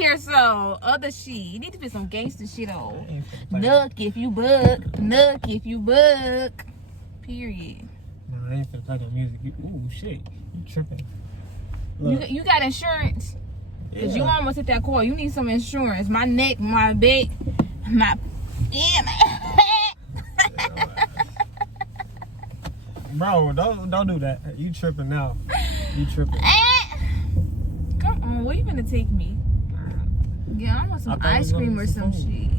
here, so other shit. You need to put some gangster shit on. Nuck if you buck. Nuck if you buck. Period. No, I ain't finna play no music. Ooh, shit. You tripping. You got insurance? Yeah. Cause you almost hit that car. You need some insurance. My neck, my back, my... Yeah, Bro, don't do that. You tripping now. You tripping. Come on, where you gonna take me? Yeah, I want some ice cream or some shit.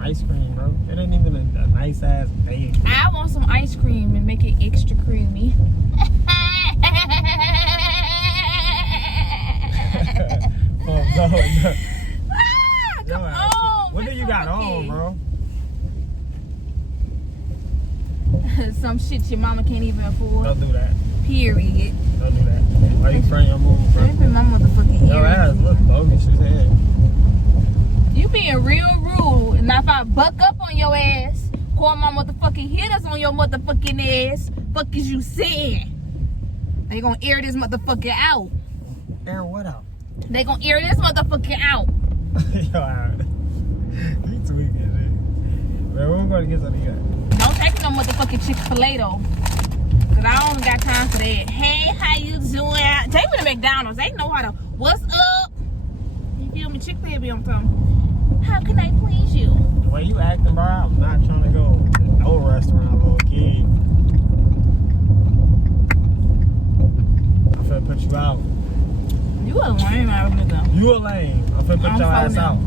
Ice cream, bro. It ain't even a nice ass day. I want some ice cream and make it extra creamy. Oh, no. Come on. What do you got on, bro? Some shit your mama can't even afford. Don't do that. Period. Don't do that. Why you frame your move, bro? Let me put my motherfucking Your ass look bogus as hell. You being real rude. And if I buck up on your ass, call my motherfucking hitters on your motherfucking ass, fuck is you saying? They gonna air this motherfucker out. Air what out? They gonna air this motherfucker out. Yo, alright. You tweaking, man. Man, we're gonna get something to eat. Don't take no motherfucking Chick-fil-A though. Cause I don't got time for that. Hey, how you doing? Take me to McDonald's. They know how to, what's up? You feel me? Chick-fil-A be on something. How can I please you? The way you acting, bro, I'm not trying to go to no restaurant, little kid. I'm finna put you out. You a lame ass nigga. You a lame. I'm finna put your ass out.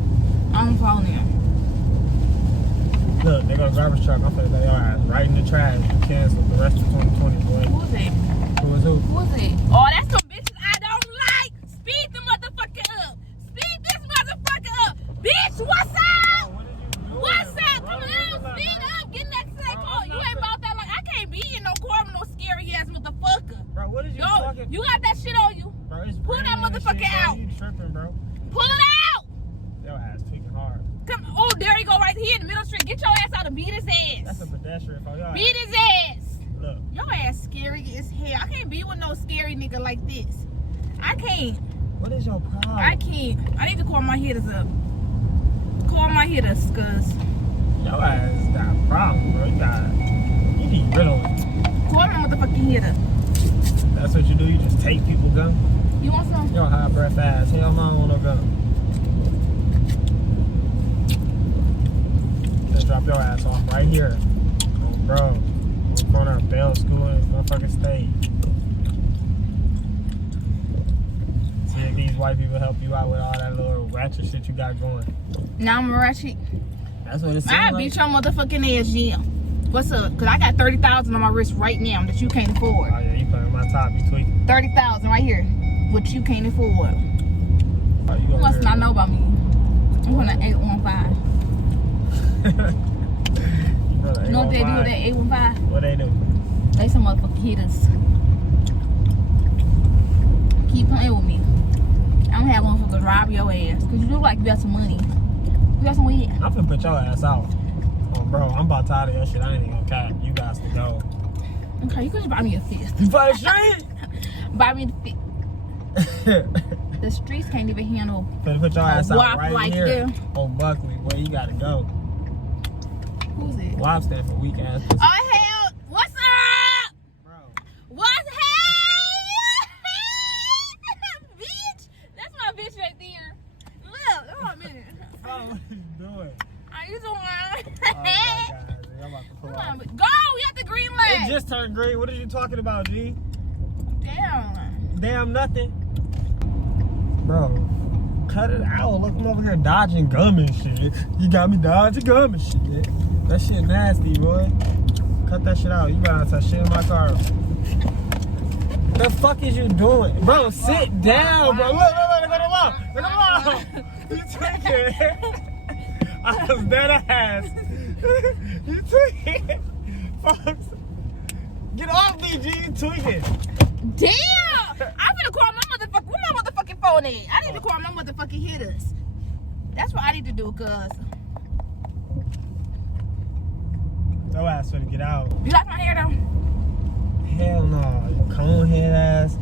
I'm following him. Look, they got a garbage truck. I'm finna lay your ass right in the trash. You canceled the rest of 2020, boy. Who is it? Who is who? Who is it? Oh, that's some bitches I don't like. Speed the motherfucker up. Speed this motherfucker up. Bitch, what's up? What's up? Come on, speed up. Get next to that car. You ain't about that like I can't be in no car with no scary ass motherfucker. Bro, what is you talking? You got that shit on you. Bro, it's pull that motherfucker shit, out. You tripping, bro. Pull it out. Your ass tweaking hard. Come, oh, there you go right here in the middle of the street. Get your ass out and beat his ass. That's a pedestrian for y'all. Beat his ass. Look. Your ass scary as hell. I can't be with no scary nigga like this. I can't. What is your problem? I can't. I need to call my hitters up. Call my hitters, cuz. Your ass got a problem, bro. You need Ritalin. Call my motherfucking hitter. That's what you do? You just take people's gun? You want some? Your high breath ass. Hell no, I don't want no gun. Just drop your ass off right here. Oh, bro. On the corner of Bell School and motherfucking State. See if these white people help you out with all that little ratchet shit you got going. Now I'm a ratchet. That's what it seems I like. beat your motherfucking ass, yeah. What's up? Cause I got 30,000 on my wrist right now that you can't afford. Oh yeah, you playing my top, you tweaking. 30,000 right here, what you can't afford. Oh, you Who else not know about me? I'm on that 815. You know what they do with that 815? What they do? They some motherfucking hitters. Keep playing with me. I don't have motherfuckers rob your ass. Cause you look like you got some money. You got some weed. I'm finna put your ass out. Oh, bro, I'm about tired of your shit. I ain't even gonna cap. You guys to go. Okay, you could just buy me a fist. You buy a street? Buy me the fist. The streets can't even handle. Finna put your ass out WAP right like here. there. On Buckley, where you gotta go. Who's it? WAP stand for weak ass. Oh hell, what's up? Bro. What's hey? Bitch, that's my bitch right there. Look, hold on a minute. Oh, what you doing? How you doing? Oh my God, I'm about to pull Come out. on, go! We got the green light. It just turned green. What are you talking about, G? Damn. Damn nothing. Bro, cut it out. Look, I'm over here dodging gum and shit. You got me dodging gum and shit. That shit nasty, boy. Cut that shit out. You better touch shit in my car. The fuck is you doing? Bro, sit down, bro. Look, look at him. You tweaking. I was dead ass. You tweaking. Folks, get off me, G. You tweaking. Damn! I'm gonna call my motherfucking, where my motherfucking phone at? I need to call my motherfucking hitters. That's what I need to do, cuz. Your ass finna get out. You like my hair though? Hell no. You cone head ass.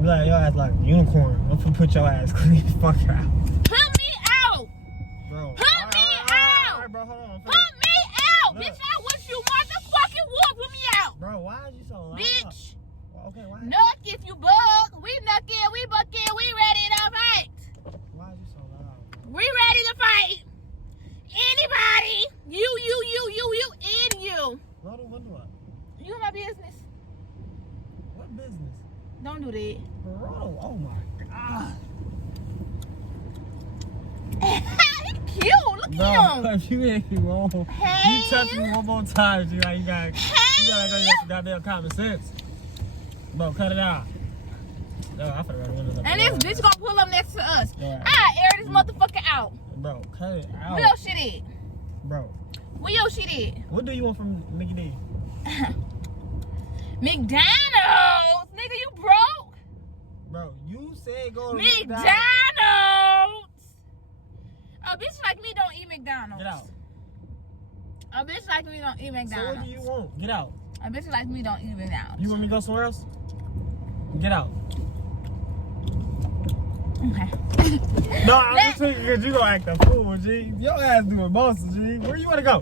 Like, your ass like a unicorn. I'm finna put your ass clean the fuck out. Put me out. Bro. Put me out. Alright, bro, hold on. Put me out. Look. Bitch, I wish you motherfucking would put me out. Bro, why is you so loud? Bitch. Okay, why? Nuck if you bug. We nuckin', we buckin', we ready to fight. Why is you so loud? We ready to fight. Anybody. You, and you. Roll the window up. You in my business. What business? Don't do that. Bro, oh my god. He cute. Look at him. If you hit me wrong, Hey. you touch me one more time, you got Hey. some goddamn common sense. Bro, cut it out. No, I forgot to run it up. And this bitch gonna pull up next to us. Yeah. I air this motherfucker out. Bro, cut it out. Where your shit Bro, at? Where your shit at? what do you want from Mickey D? McDonald's. Nigga, you broke? Bro, you said go to McDonald's. A bitch like me don't eat McDonald's. Get out. A bitch like me don't eat So McDonald's. what do you want? Get out. A bitch like me don't eat McDonald's. You want me to go somewhere else? Get out. Okay. No, I'm just thinking because you gonna act a fool, G. Your ass doing most, G. Where you wanna go?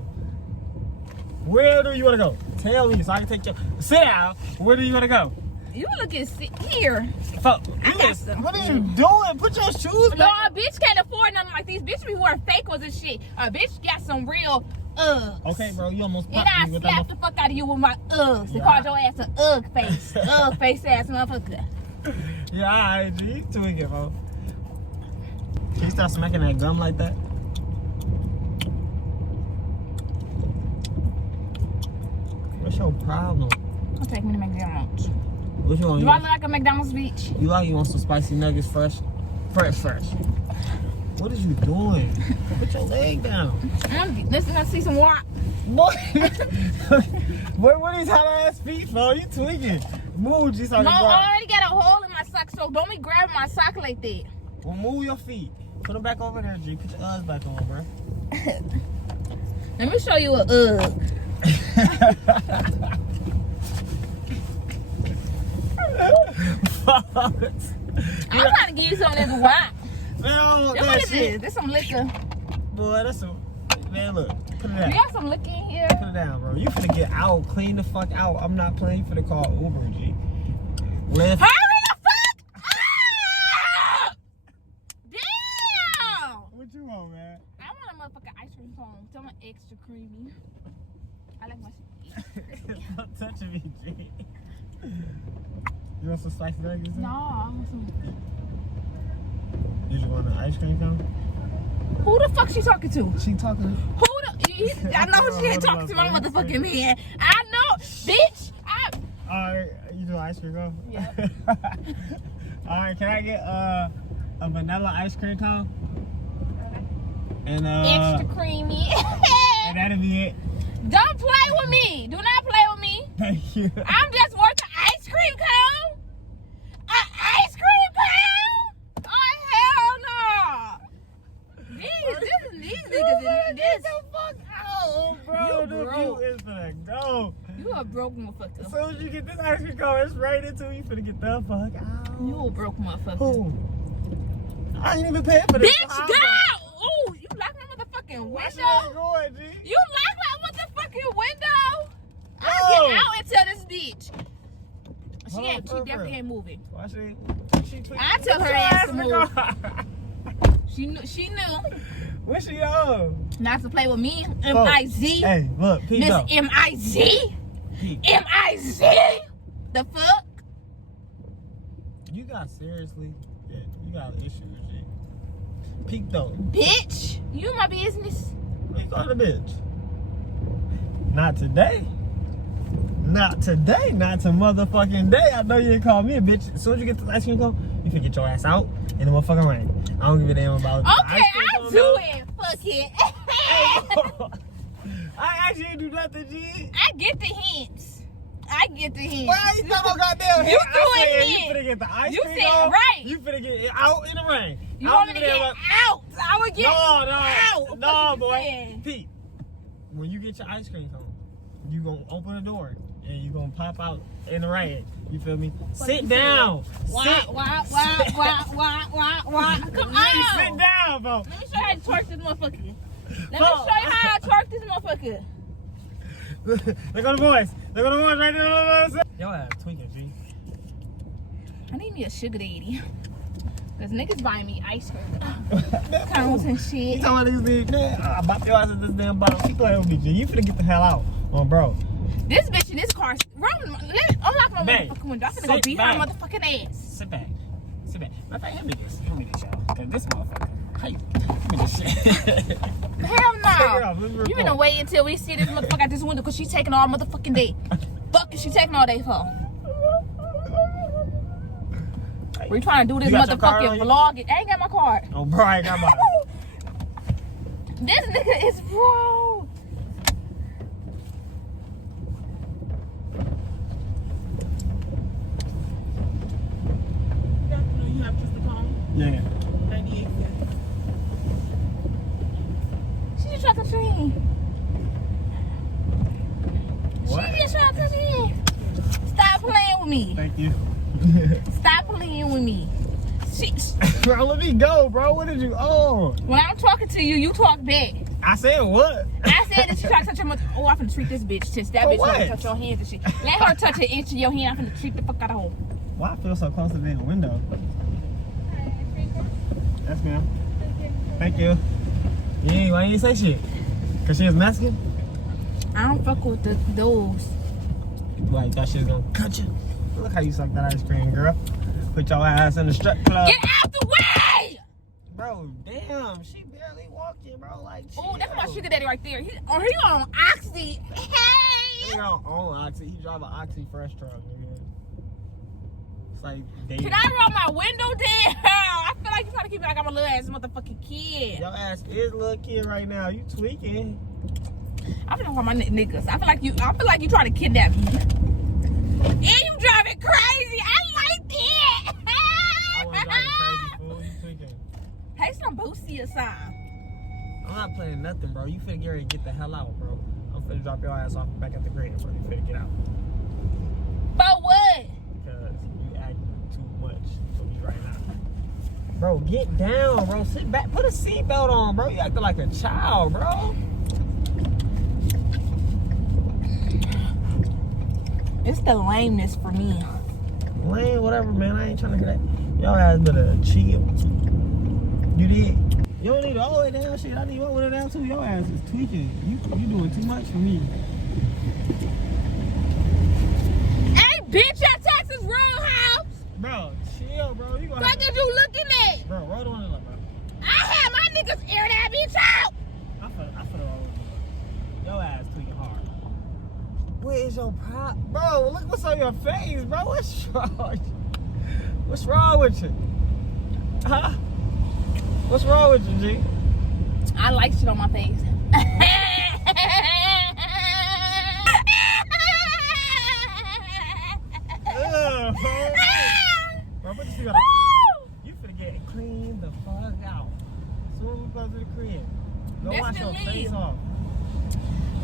Where do you wanna go? Tell me so I can take your... Sit down. Where do you wanna go? You looking here. Fuck. I got some. What are you doing? Put your shoes No, back. a bitch can't afford nothing like these. Bitch be wearing fake ones and shit. A bitch got some real Uggs. Okay, bro, you almost And popped I me with slap that. the fuck out of you with my Uggs. They Yeah. called your ass an Ugg face. Ugg face ass motherfucker. Yeah, alright, G. You tweaking, bro. Can you stop smacking that gum like that? What's your problem? Don't take me to McDonald's. What you want? Do I look like a McDonald's bitch? You want some spicy nuggets fresh? Fresh. What is you doing? Put your leg down. Let's see some water. Boy, what are these hot ass feet for? You tweaking. Move, G. No, I already got a hole in my sock, so don't be grabbing my sock like that. Well, move your feet. Put them back over there, G. Put your Uggs back on, bro. Let me show you a Ugg. I'm trying to give you some of this wine. Man, What is this? This some liquor. Boy, that's some... Man, look. Put it You down. got some liquor in here? Put it down, bro. You finna get out. Clean the fuck out. I'm not playing for the call Uber, G. Lift. Hurry the fuck up! Damn! What you want, man? I want a motherfucking ice cream cone. Tell me extra creamy. I like my shit. Don't touch me, G. You want some spicy nuggets? No, I want some. Did you want an ice cream cone? Who the fuck she talking to? She talking. Who the? I know she ain't talking to my motherfucking man. I know, bitch. Alright, you do ice cream cone? Yeah. Alright, can I get a vanilla ice cream cone? And Extra creamy. and that'll be it. Don't play with me. Do not play with me. Thank you. I'm just worth an ice cream cone. An ice cream cone? Oh hell no. These niggas in this. the fuck out, bro. You broke. You is finna go. You a broke motherfucker. As soon as you get this ice cream cone, it's right into you finna get the fuck out. You a broke motherfucker. Who? I ain't even paying for this. Bitch, go! Ooh, you locked my motherfucking window. Going, G? You locked my motherfucking window. Oh. I'll get out and tell this bitch. Hold on, She definitely ain't moving. Why she tweaking? I tell her ass to move. She knew What's she on? not to play with me. M-I-Z. Hey, look, peep Miss though. M-I-Z. M-I-Z. The fuck? You got seriously, yeah, you got issues, G. Peep though. Bitch. You my business. Where you going to bitch? Not today. Not today. Not to motherfucking day. I know you didn't call me a bitch. As soon as you get the ice cream cone, you can get your ass out in the motherfucking rain. I don't give a damn about Okay, ice cream I'll cone, do though. it. Fuck it. I actually didn't do nothing, G. I get the hints. I get the hints. Why you talking about goddamn You hit? threw I it said in. you finna get the ice You cream said cone. right. You finna get it out in the rain. You I want don't me give to a get damn out? I would get out. No, What you boy. saying? Pete, when you get your ice cream cone, you gonna open the door and you gonna pop out in the rain. You feel me? Sit down. Why? Come Sit on. down, bro. Let me show you how to twerk this motherfucker. Let me show you how to twerk this motherfucker. Look on the boys. Look on the boys right there. Yo ass tweaking, G. I need me a sugar daddy. Cause niggas buying me ice cream. Cones and shit. You talking about niggas man? I bop your ass at this damn bottle. Keep playing with me, G. You finna get the hell out. Bro. This bitch in this car. Unlock my motherfucking window. I'm finna go beat her motherfucking ass. Sit back. Sit back. Matter of fact, hand me this, y'all. Cause this motherfucker. How you? Give me this shit. Hell no. You finna wait until we see this motherfucker out this window cause she taking all motherfucking day. Fuck is she taking all day for? We trying to do this motherfucking vlog. I ain't got my card. Oh, bro, I ain't got mine. This nigga is wrong. You have just the phone? Yeah. 98 cents. She just tried to train. What? She just tried to train. Stop playing with me. Thank you. Stop playing with me. Bro, let me go, bro. What did you own? When I'm talking to you, you talk back. I said what? I said that she tried to touch your mother. Oh, I'm finna treat this bitch since that bitch wanna touch your hands and shit. Let her touch an inch of your hand. I'm finna treat the fuck out of her. Why I feel so close to the window? Yes, ma'am. Thank you. Yeah, why you say shit? Cause she was Mexican? I don't fuck with those. Like that shit's gonna cut you. Look how you suck that ice cream, girl. Put your ass in the strip club. Get out the way! Bro, damn, she barely walking, bro. Like, Oh, that's my sugar daddy right there. He on Oxy. Hey! He don't own Oxy. He drive an Oxy fresh truck, nigga. It's like dating. Can I roll my window down? I feel like you're trying to keep me like I'm a little ass motherfucking kid. Your ass is a little kid right now. You tweaking. I'm gonna call my niggas. I feel like you trying to kidnap me. And you driving crazy. I like that. I wasn't driving crazy, fool. You tweaking. Hey, some Boosie or something. I'm not playing nothing, bro. You finna get ready to get the hell out, bro. I'm finna drop your ass off back at the crib, bro. You finna get out. But what? Because you act too much for me right now. Bro, get down, bro. Sit back. Put a seatbelt on, bro. You acting like a child, bro. It's the lameness for me. Lame, whatever, man. I ain't trying to hear that. Y'all ass better chill. You did. You don't need all the way down, shit. I need one way down too. Your ass is tweaking. You doing too much for me. Hey, bitch, your taxes wrong house. Bro, chill, bro. You gonna What did you looking at? Bro, roll the window up, bro. I had my niggas air that bitch out. I feel roll the window up. Your ass tweaking hard. What is your problem? Bro, look what's on your face, bro. What's wrong? What's wrong with you? Huh? What's wrong with you, G? I like shit on my face. Ugh, bro, put the seatbelt on. You finna get clean the fuck out. As soon as we go to the crib, go Best wash your believe. face off.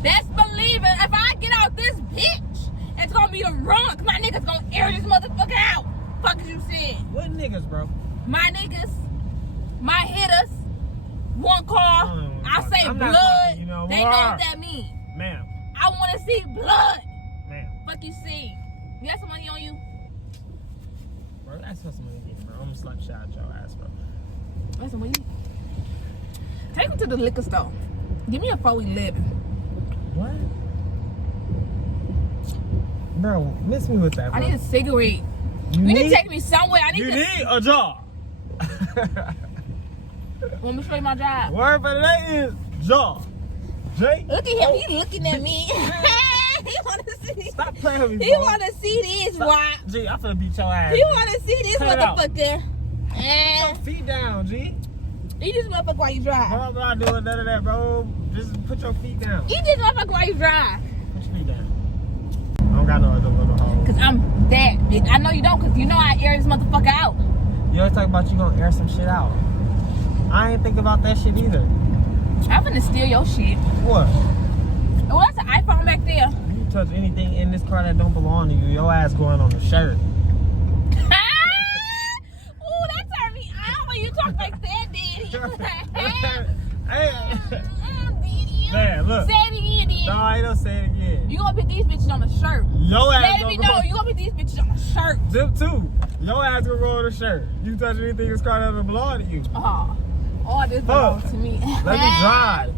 Best believe it. If I get out this bitch, it's gonna be a run. My niggas gonna air this motherfucker out. Fuck is you saying? What niggas, bro? My niggas, my hitters, one car. I say I'm not blood. talking to you no They more. know what that means. Ma'am. I wanna see blood. Ma'am. Fuck you see. You got some money on you? Bro, that's what somebody get, bro. I'm gonna slap shot at your ass, bro. That's some money. Take him to the liquor store. Give me a 411. What? Bro, miss me with that, bro. I need a cigarette. You You need to take me somewhere. I need You to. need a job. Want me to show you my job? Word for the day is job. Jay? Look at him. He looking at me. He want to see. Stop playing with me, He bro. want to see this. Why? G, I'm finna beat your ass. He want to see this Cut it out. motherfucker. Put your feet down, G. Eat this motherfucker while you Bro, drive. I'm not doing none of that, bro. Just put your feet down. Eat this motherfucker while you drive. Put your feet down. I don't got no other little hole. Cause I'm that. I know you don't. Cause you know I air this motherfucker out. You always talk about you gonna air some shit out. I ain't think about that shit either. I'm finna steal your shit. What? Oh, that's an iPhone back there. You touch anything in this car that don't belong to you, your ass going on the shirt. Ooh, that turned me out when you talk like that, Daddy. Man, look. Say it again, Daddy. No, I ain't gonna say it again. You gonna put these bitches on a shirt. Your ass Let me know. You gonna put these bitches on a shirt. Them too. Your ass gonna go on the shirt. You touch anything in this car that doesn't belong to you. All this belongs to me. Let me drive.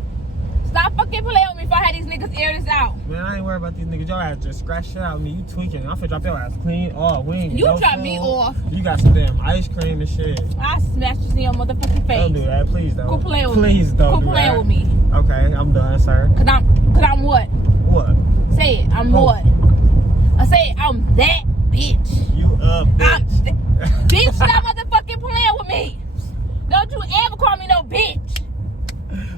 Stop fucking playing with me if I had these niggas air this out. Man, I ain't worried about these niggas. Your ass just scratch shit out of me. You tweaking. I'm finna drop your ass clean. Oh, we ain't You no drop food. me off. You got some damn ice cream and shit. I smash this in your motherfucking face. Don't do that, please don't. Quit playing with Please me. don't Quit do playing that. with me. Okay, I'm done, sir. Cause I'm what? What? Say it. I'm Who? what? I say it. I'm that bitch. You up, bitch. Bitch, stop motherfucking playing with me. Don't you ever call me no bitch.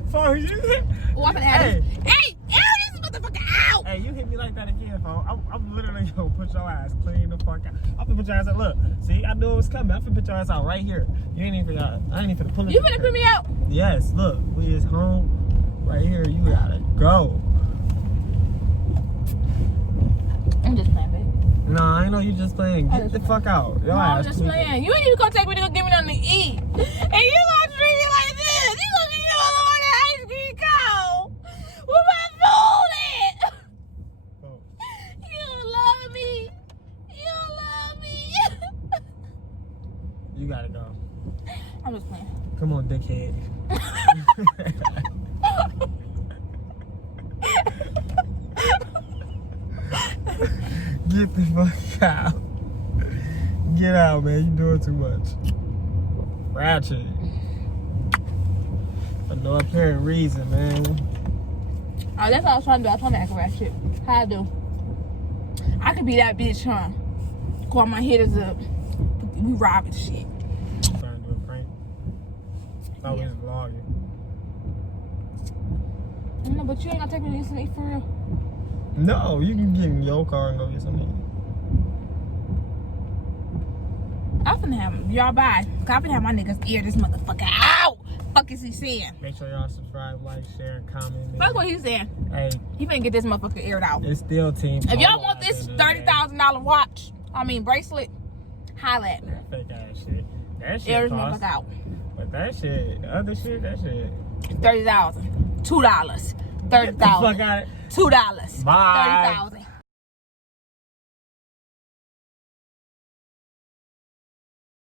Fuck you. Oh, I'm gonna have this. Hey, this motherfucker out. Hey, you hit me like that again, phone. I'm literally gonna put your ass clean the fuck out. I'm finna put your ass out. Look, see, I knew it was coming. I'm finna put your ass out right here. You ain't even I ain't even finna pull it. You finna put me out? Yes, look, we is home right here. You gotta go. I'm just playing, baby. No, I know you just playing. Get the fuck out. Your No, I'm ass just tweaking. playing. You ain't even gonna take me to go give me nothing to eat. And you gonna treat me like this. You gonna give me a motherfucking ice cream cone with my food in. Oh. You don't love me. You don't love me. You gotta go. I'm just playing. Come on, dickhead. Get the fuck out. Get out, man. You doing too much. Ratchet. For no apparent reason, man. Oh, that's what I was trying to do. I was trying to act ratchet. How I do? I could be that bitch, huh? Call my hitters up. We robbing shit. Trying to do a prank. I was just vlogging. No, but you ain't gonna take me to get some eat for real. No, you can get in your car and go get something. I'm finna have y'all bye. I'm finna have my niggas ear this motherfucker out. Fuck is he saying? Make sure y'all subscribe, like, share, and comment. Fuck what he's saying. Hey, He finna get this motherfucker aired out. it's still team. If y'all want this $30,000 watch, bracelet, holla at me. Fake ass shit. That shit Air this cost. motherfucker out. But that shit, other shit, that shit. $30,000. $2. Get the fuck $30,000. out of $2. Bye. $30,000.